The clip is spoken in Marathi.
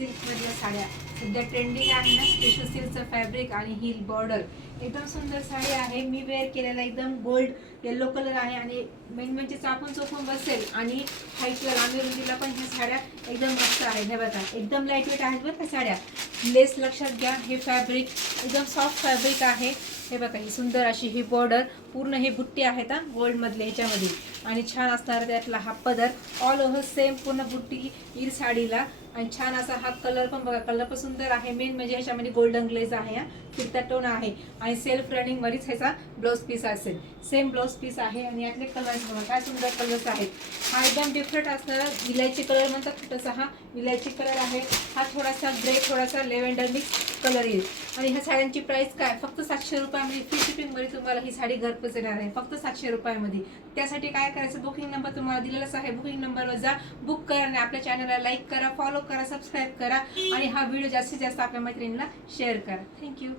सिल्क मधल्या साड्या सध्या ट्रेंडिंग आहे ना, टिश्यू सिल्कचं फॅब्रिक आणि हिल बॉर्डर एकदम सुंदर साडी आहे. मी वेअर केलेला एकदम गोल्ड येलो कलर आहे आणि मेन म्हणजे चापून चोपून बसेल आणि व्हाईट रामी रुंदीला पण ह्या साड्या एकदम मस्त आहेत. हे बघा एकदम लाईट वेट आहेत बरं का साड्या. लेस लक्षात घ्या, हे फॅब्रिक एकदम सॉफ्ट फॅब्रिक आहे. हे बघा ही सुंदर अशी ही बॉर्डर, पूर्ण हे बुट्टी आहेत गोल्ड मधले ह्याच्यामध्ये आणि छान असणार त्यातला हा पदर ऑल ओव्हर सेम पूर्ण बुट्टी येईल साडीला. आणि छान असा हा कलर पण बघा, कलर पण सुंदर आहे. मेन म्हणजे ह्याच्यामध्ये गोल्डन ग्लेज आहे, हा फिरता टोन आहे आणि सेल्फ रनिंग मध्येच ह्याचा ब्लाउज पीस असेल. सेम ब्लाउज पीस आहे आणि यातले कलर्स बघा काय सुंदर कलर्स आहेत. हा एकदम डिफरंट असणारा विलायची कलर म्हणतात तसा हा विलायची कलर आहे. हा थोडासा ग्रे थोडासा लेव्हेंडर मिक्स कलर येईल. आणि ह्या साड्यांची प्राइस काय फक्त 700 रुपयामध्ये. फ्री शिपिंग मध्ये तुम्हाला ही साडी घरपोच येणार आहे फक्त 700 रुपयामध्ये. त्यासाठी काय करायचं, बुकिंग नंबर तुम्हाला दिलेलाच आहे. बुकिंग नंबरवर जा, बुक करा आणि आपल्या चॅनलला लाईक करा, फॉलो करा, सबस्क्राईब करा आणि हा व्हिडिओ जास्तीत जास्त आपल्या मैत्रिणींना शेअर करा. थँक्यू.